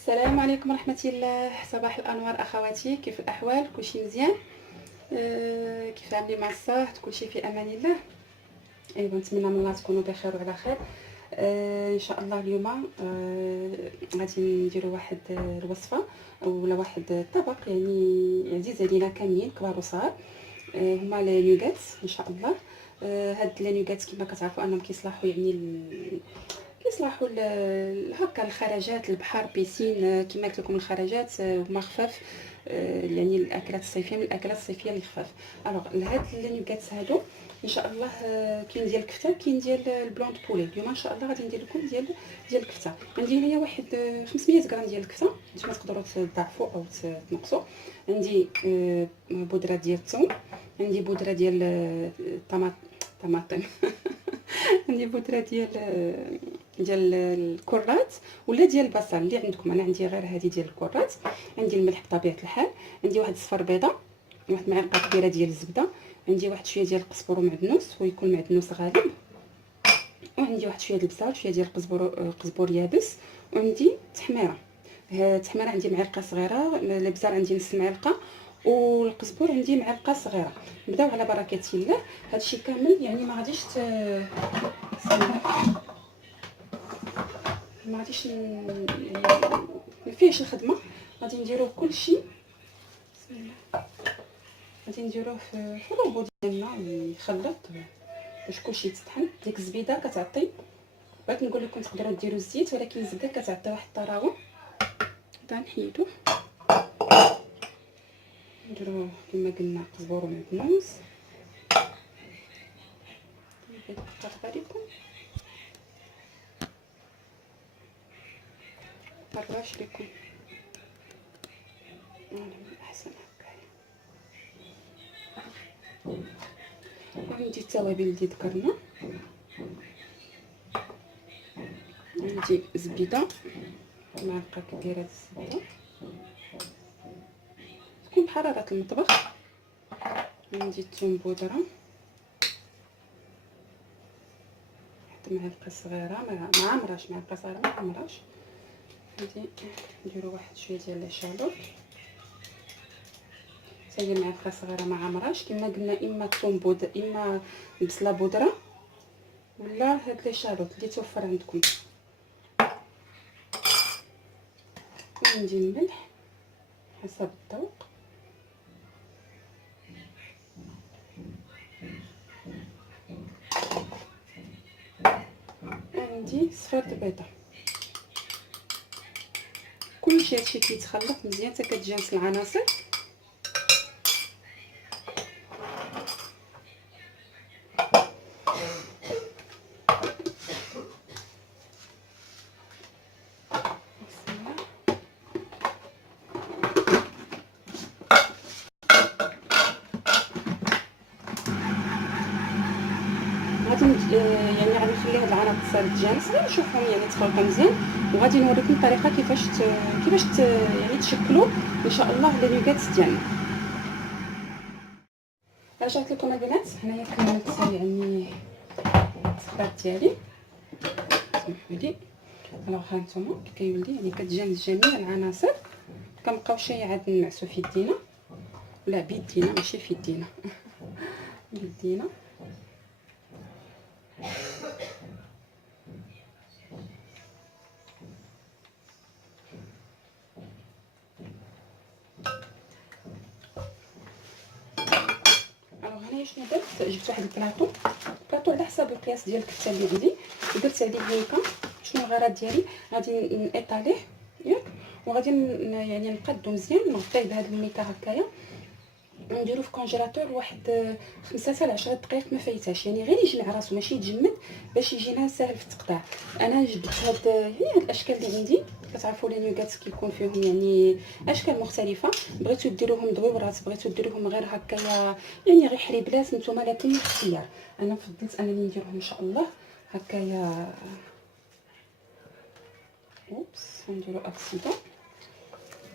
السلام عليكم ورحمة الله. صباح الأنوار أخواتي، كيف الأحوال؟ كلشي مزيان؟ كيف عاملين مع الصحة؟ كلشي في أمان الله. ايوا نتمنى من الله تكونوا بخير وعلى خير. ان شاء الله اليوم غادي نديروا واحد الوصفه ولا واحد الطبق يعني عزيز علينا كاملين كبار وصغار. هما لي نوغات ان شاء الله. هاد لي نوغات كما كتعرفوا انهم كيصلحوا يعني كيصلحوا هكا الخرجات البحر بيسين، كما قلت لكم الخرجات هما خفاف. يعني الاكلات الصيفيه من الاكلات الصيفيه اللي خفاف. الوغ لهاد لي نوغات هادو ان شاء الله كاين ديال الكفته، كاين ديال البلون دو بولي. اليوم ان شاء الله غادي ندير لكم ديال الكفته. عندي هنايا واحد 500 غرام ديال الكفته، نتوما تقدروا تضاعفوا او تنقصوا. عندي بودره ديال الثوم، عندي بودره ديال طماطم عندي بودره ديال الكرات ولا ديال البصل اللي عندكم. انا عندي غير هذه ديال الكرات. عندي الملح بطبيعه الحال، عندي واحد صفر بيضه، واحد معلقه كبيره ديال الزبده، عندي واحد شويه ديال القزبر ومعدنوس ويكون معدنوس غالب، وعندي واحد شويه ديال البصل، شويه ديال القزبر يابس، وعندي تحميره. التحميره عندي معلقه صغيره، البزار عندي نص معلقه، والقزبر عندي معلقه صغيره. نبداو على بركه الله. هادشي كامل يعني ما غاديش ما غاديش ما فيهش الخدمه. غادي نديروه كلشي بسم الله، غادي نديروه في الروبو ديالنا يخلط باش كلشي يتطحن. ديك الزبيده كتعطي، بغيت نقول لكم تقدروا ديروا الزيت ولكن الزبده كتعطي واحد الطراوه. غادي نحيدو نديرو كما قلنا قزبر ومعدنوس. فرش لكم احسن هكايا. وعندي التوابل اللي ذكرنا، عندي زبيده معلقه كبيره الزبده تكون بحراره المطبخ، عندي الثوم بودره واحد معلقه صغيره ما عمراش، معلقه صغيره ما عمراش. غادي نديرو واحد شويه ديال الشالوت حتى هي معلقه صغيره ما عمراش. كما قلنا اما ثوم بودره اما بصله بودره ولا هاد لي شالوت اللي توفر عندكم. عندي الملح حسب الذوق، عندي صفر بيضه. كلشي هادشي كيتخلط مزيان حتى كتجانس العناصر. يعني غادي نخلي هاد العناصر تجانس، غير نشوفهم يعني تخلطوا مزيان، وغادي نوريكم الطريقه كيفاش يعني تشكلوا ان شاء الله لي نوغات ديالنا. رجعت لكم البنات، هنايا كملت يعني الصفات ديالي. سمحوا لي. الوغ ها نتوما كيولي يعني كتجانس جميع العناصر، كنبقاو شي عاد نعسو في يدينا، لا بيدينا ماشي في يدينا بيدينا. هنايا شنو درت؟ جبت واحد البلاطو على حسب القياس ديال الكفته اللي عندي، ودرت عليه الميكا. شنو الغرض ديالي؟ غادي نيطاليه ياك، وغادي يعني نقادو مزيان، نغطيه بهذا الميكا هكايا، ونديرو في كونجيلاتور واحد 5 حتى 10 دقائق ما فايتاش، يعني غير يجمع راسو ماشي يتجمد باش يجينا ساهل في التقطاع. انا جبت هاد الاشكال اللي عندي. كتعرفوا لي نوغات كيكون فيهم يعني اشكال مختلفه، بغيتو ديروهم دويورات، بغيتو ديروهم غير هكايا يعني غير حليبلات، نتوما لكن اختيار. انا فضلت انني نديرهم ان شاء الله هكايا. اوبس نديرو اكسيدون.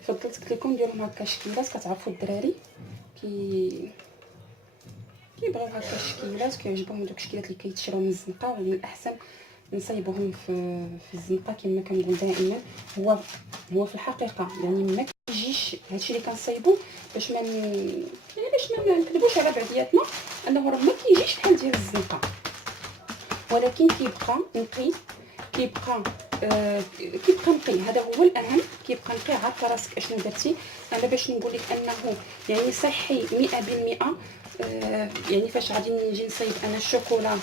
فضلت قلت لكم نديرهم هكا شكيلات. كتعرفوا الدراري كيبغيو هكا الشكيلات، كيعجبهم دوك الشكيلات اللي كيتشراو من الزنقه، ومن الاحسن نصايبوهم في الزنقه كما كنقول دائما. هو في الحقيقه يعني ما كيجيش هادشي اللي كنصايبو باش ما يعني باش ما نكذبوش على بعضياتنا، انه راه ما كيجيش بحال ديال الزنقه، ولكن كيبقى نقي، كيبقى نقي. هذا هو الاهم، كيبقى نقي. عارفه راسك اشنو درتي. انا باش نقول لك انه يعني صحي 100%. يعني فاش غادي نجي نصايب انا الشوكولا،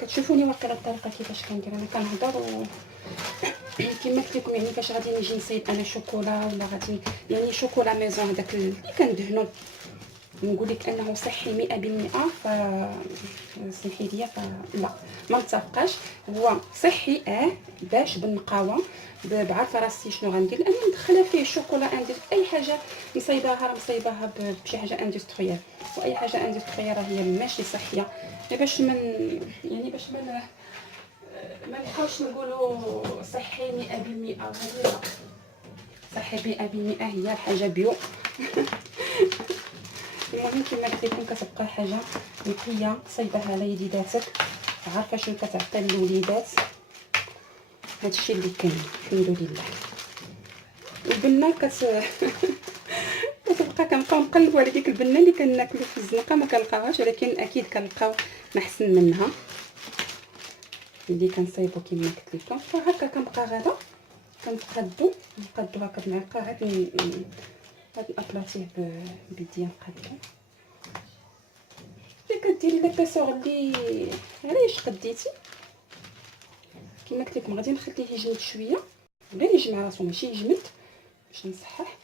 كتشوفوني واكله الطريقه كيفاش كندير انا، كنهضر كما قلت لكم. يعني فاش غادي نجي نصايب انا الشوكولا، ولا غادي يعني شوكولا ميزون هذاك اللي كندهنو، نقول لك انه صحي 100%، ف سمحي لي لا، ما متفقاش. هو صحي باش بالنقاوه، بعرفه راسي شنو غندير. انا ندخلها فيه الشوكولا، ندير اي حاجه مصايباها بشي حاجه اندستريال، واي حاجه اندستريال راه هي ماشي صحيه. باش من يعني باش ما نحاولش نقولوا صحي 100%، هذه لا، صحي 100% هي الحاجه بيو. المهم كما قلت لكم كتبقى حاجه نقيه صايبها على يديداتك، عارفه شنو كتعطي للوليدات. هادشي اللي كاين الحمد لله. البنه كتبقى كنبقاو نقلبوا على ديك البنه اللي كناكلوا في الزنقه، ما كنلقاوهاش، ولكن اكيد كنلقاو احسن منها اللي كنصايبو كما قلت لكم. فهكا كنبقى غدا كنقادو هكا بمعلقه، غادي نابلاطيه بيديا نقادو. كديري لاكاسور اللي علاش قديتي كما قلت لكم. غادي نخليه يجمد شويه، ولا يجمع راسو، ماشي يجمد باش نصحح،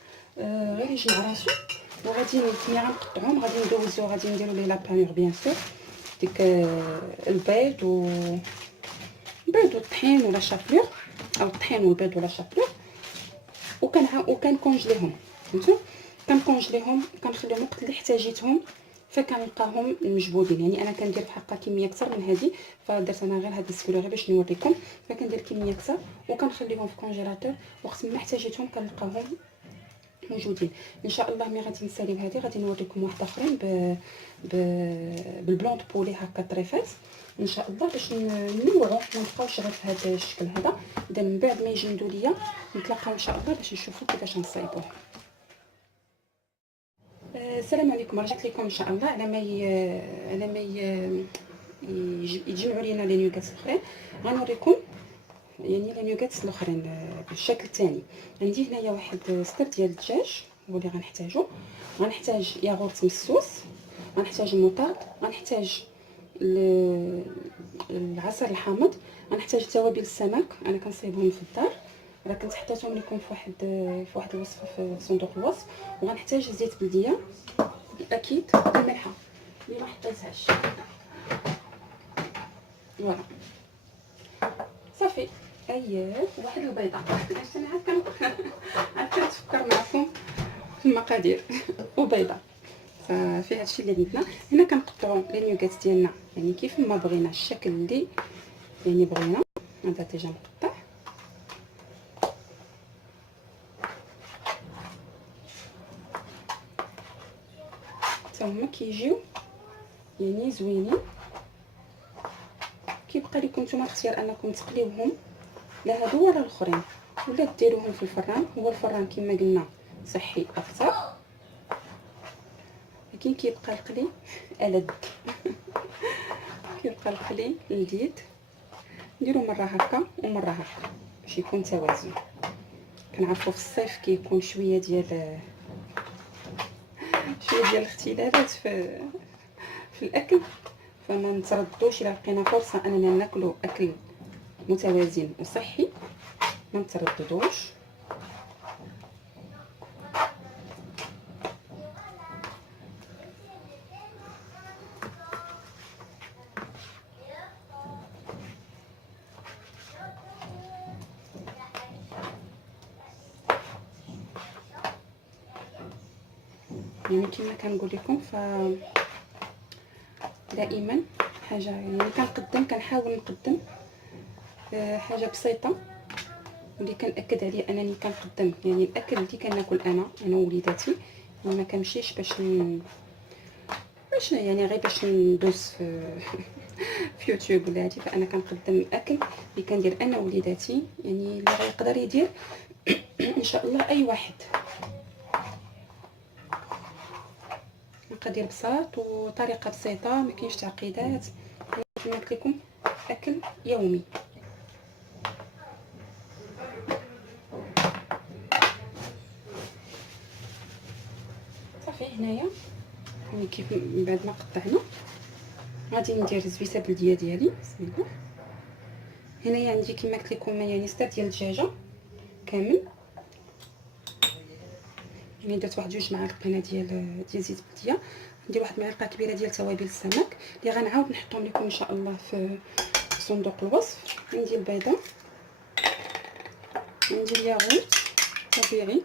غير يجمع راسو. وغادي ملي غنقطعوهم غادي ندوزو، غادي نديرو ليه لابانور بيان سور، ديك البيض والطحين ولا شابلور، او الطحين والبيض ولا شابلور، وكنكونجليهم. فهمتوا؟ كنكونجليهم كنخليهم وقت اللي احتاجيتهم فكنلقاهم مجبودين. يعني انا كندير بحال كميه اكثر من هذه، فدرت انا غير هاد السكولو غير باش نوريكم. فكندير كميه اكثر وكنخليهم في كونجيلاتور، وقت ما احتاجيتهم كنلقاهم موجودين. ان شاء الله ملي غادي نساليو هذه غادي نوريكم واحد اخرين بالبلون دو بولي هكا طريفات ان شاء الله، باش ننوعوا ما نبقاوش غير في هذا الشكل هذا. اذا من بعد ما يجمدوا ليا نتلاقاو ان شاء الله باش نشوفوا كيفاش نصايبوه. السلام عليكم، رجعت لكم ان شاء الله على ما يجمعوا لينا لي نيوغات الاخرين. غنوريكم يعني لي نيوغات الاخرين بالشكل الثاني. عندي هنايا واحد ستر ديال الدجاج هو اللي غنحتاجو. غنحتاج ياغورت مسوس، غنحتاج المطارد، غنحتاج العسل الحامض، غنحتاج توابل السمك انا كنصايبهم في الدار، راه كنت حطيتهم لكم في واحد الوصفه في صندوق الوصف. وغنحتاج زيت بلديه، اكيد الملحه اللي ما حطيتهاش. فوالا صافي. واحد البيضه، علاش انا عاد كنتفكر معكم في المقادير. وبيضه. ففي هادشي اللي عندنا هنا. كنقطعوا لي نيوغات ديالنا يعني كيف ما بغينا، الشكل اللي يعني بغينا. هذا ديجا مقطع. هما كيجيو يعني زوينين. كيبقى لكم نتوما الاختيار انكم تقليوهم، لا هادو ولا الاخرين، ولا ديروهم في الفران. هو الفران كما قلنا صحي اكثر، لكن كيبقى القلي ألذ. كيبقى القلي لذيذ. نديرو مره هكا ومره هكا باش يكون توازن. كنعرفوا في الصيف كيكون شويه ديال الاختلالات في الاكل، فما نتردوش الا لقينا فرصه اننا ناكلوا اكل متوازن وصحي، ما نترددوش. يعني كما كنقول لكم، ف دائما حاجه يعني كنحاول نقدم حاجه بسيطه، واللي كنأكد عليه انني كنقدم يعني الاكل اللي كناكل انا ووليداتي. ما كنمشيش باش يعني غير باش ندوز في يوتيوب ولا هادي، فانا كنقدم الاكل اللي كندير انا ووليداتي، يعني اللي غيقدر يدير ان شاء الله اي واحد. مقادير بساط وطريقه بسيطه، ما كاينش تعقيدات، كما قلت لكم اكل يومي. صافي هنايا يعني كيف من بعد ما قطعنا غادي ندير الزويسه بلديه ديالي. بسم الله. هنايا عندي كما قلت لكم يعني ستار ديال الدجاجه كامل، يعني درت واحد 2 معالق هنا ديال زيت بلديه. ندير واحد المعلقه كبيره ديال توابل السمك اللي غنعاود نحطهم لكم ان شاء الله في صندوق الوصف. عندي البيضه، عندي الياغورت طبيعي،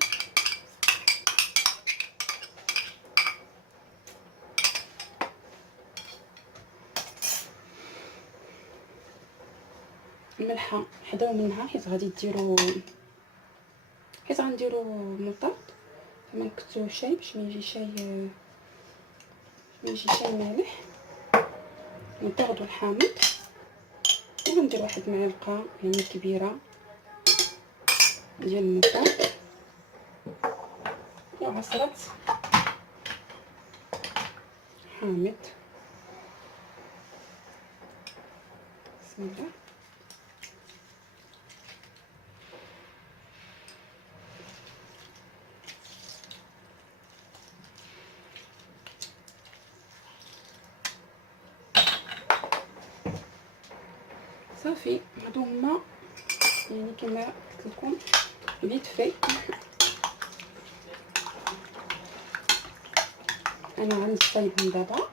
الملحه حذروا منها حيت غادي ديروا، حيت غنديروا مطاط، فما نكثروا شاي باش ما يجي شاي مالح. نطردوا الحامض وغندير واحد المعلقه يعني كبيره ديال المطاط وعصره حامض. بسم الله. صافي هادو هما يعني كما قلت لكم فيت في. انا غنصايبهم دابا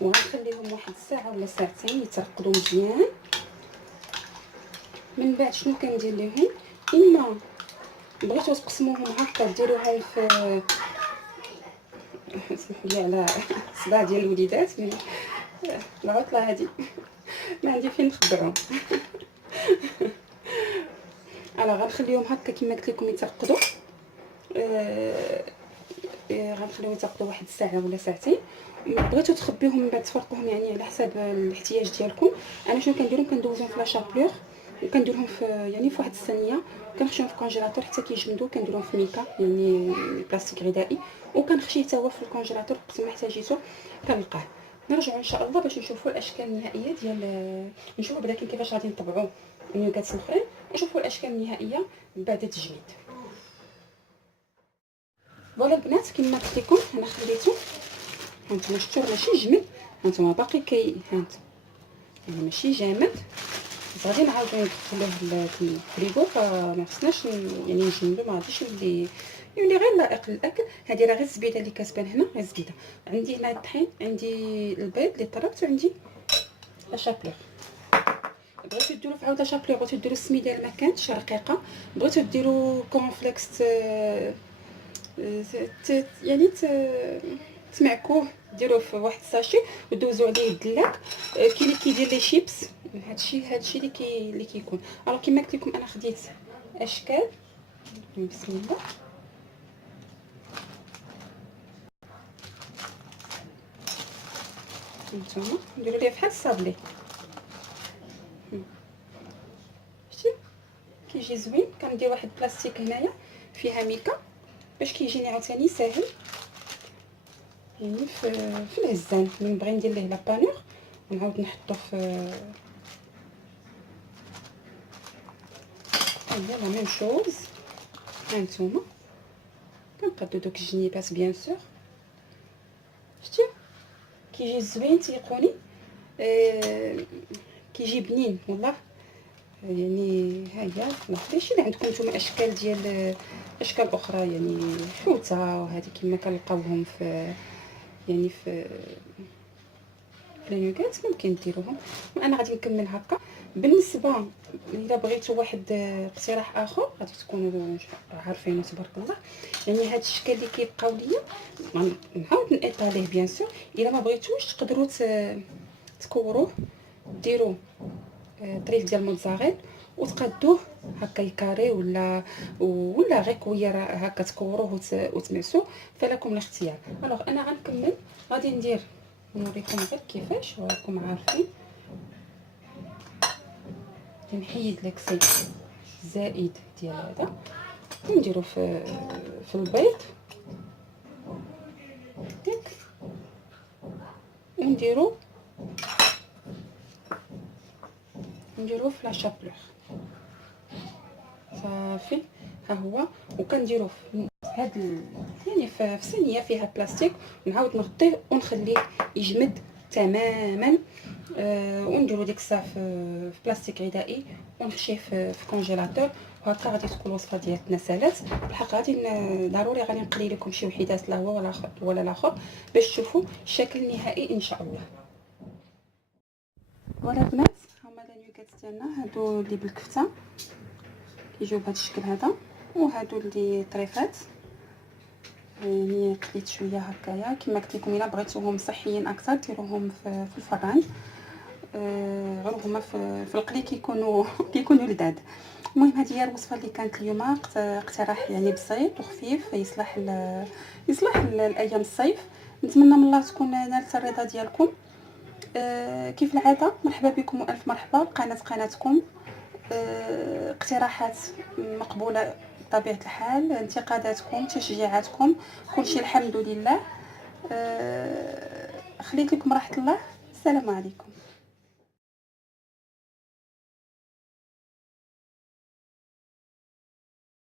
وغنخليهم واحد الساعه ولا ساعتين يترقدوا مزيان. من بعد شنو كندير لهم، اما بغيتو تقسموهم هكا ديروهم في اسمحوا لي على الصداع ديال الوليدات، العطله هذه ما عندي فين نخبرهم. انا غنخليهم هكا كما قلت لكم يترقدوا، غنخليهم يترقدوا واحد الساعه ولا ساعتين. بغيتو تخبيوهم من بعد تفرقوهم يعني على حسب الاحتياج ديالكم. انا شنو كنديرهم، كندوزهم في لاشابلور وكنديرهم في يعني في واحد الصينيه، كنخشيهم في الكونجيلاتور حتى كيجمدوا، كنديرهم في ميكا يعني بلاستيك غذائي وكنخشيه حتى هو في الكونجيلاتور وقت ما احتاجيتو كنلقاه. نرجعوا ان شاء الله باش نشوفوا الاشكال النهائيه ديال، نشوفوا بعدا كيفاش غادي نطبعوا النيوغات الاخرين ونشوفوا الاشكال النهائيه بعد التجميد. فوالا البنات كما قلت لكم انا خليته، هانتوما شفتوا ماشي جمد، هانتوما باقي هانت يعني ماشي جامد، بس غادي نعاودو ندخلوه للفريغو، فما خصناش يعني نجمدو، ما غاديش يولي غير لائق للاكل. هذه راه غير الزبيده اللي كتبان هنا، غير الزبيده. عندي هنا الطحين، عندي البيض اللي طربت، وعندي لاشابلور. بغيتو ديروا في عاود لاشابلور، بغيتو ديروا السميده ما كانتش رقيقه، بغيتو ديروا كونفليكس يعني تمعكوه، ديروه في واحد الساشي ودوزوا عليه الدلاك. كاين اللي كيدير لي شيبس، هادشي اللي كيكون. الوغ كما قلت لكم انا خديت اشكال. بسم الله. نتوما نديروا ليه بحال الصابلي، شتي كيجي زوين. كندير واحد بلاستيك هنايا فيها ميكا باش كيجيني عاوتاني ساهل يعني في الهزان. ملي نبغي ندير ليه لابانور نعاود نحطو في هي لا ميم شوز. هانتوما كنقادو دوك الجنيبات بيان سور، شتي كيجي زوين تيقوني، كيجي بنين والله. يعني ها هي ماشي اللي عندكم نتوما اشكال ديال اشكال اخرى يعني حوته وهذه كما كنلقاوهم في يعني في النيوغات ممكن ديروهم. انا غادي نكمل هكا. بالنسبه الا بغيتوا واحد اقتراح اخر غادي تكونوا عارفينه تبارك الله، يعني هاد الشكل اللي كيبقاو ليا نعاود نيطاليه بيان سور. الا ما بغيتوش تقدروا تكوروه، ديروا طريف ديال الموتزاريل وتقادوه هكا يكاري ولا غير كوير هكا تكوروه وتمسوه، فلكم الاختيار. الوغ انا غنكمل، غادي ندير نوريكم غير كيفاش، وراكم عارفين نحيد لاكسي الزائد ديال هذا ونديرو في البيض ياك، ونديرو في لا شابلور صافي. ها هو، وكنديرو في هاد يعني في صينيه فيها بلاستيك، ونعاود نغطيه ونخليه يجمد تماما. ونديرو ديك الساعه في بلاستيك غذائي ونخشيه في كونجيلاتور. وهكا غادي تكون الوصفه ديالتنا سالات. بالحق غادي ضروري غادي نقلي لكم شي وحيدات لا هو ولا الاخر باش تشوفوا الشكل النهائي ان شاء الله. فوالا البنات، هما لي نيوغات ديالنا، هادو اللي بالكفته كيجيو بهذا الشكل هذا، وهادو اللي طريفات يعني قليت شويه هكايا. كما قلت لكم الا بغيتوهم صحيين اكثر ديروهم في الفران، غير هما في القلي كيكونوا لذاذ. المهم هذه هي الوصفه اللي كانت اليوم، اقتراح يعني بسيط وخفيف يصلح الايام الصيف. نتمنى من الله تكون نالت الرضا ديالكم. كيف العاده مرحبا بكم والف مرحبا قناتكم. اقتراحات مقبوله بطبيعه الحال، انتقاداتكم تشجيعاتكم كلشي الحمد لله. خليت لكم راحه الله. السلام عليكم.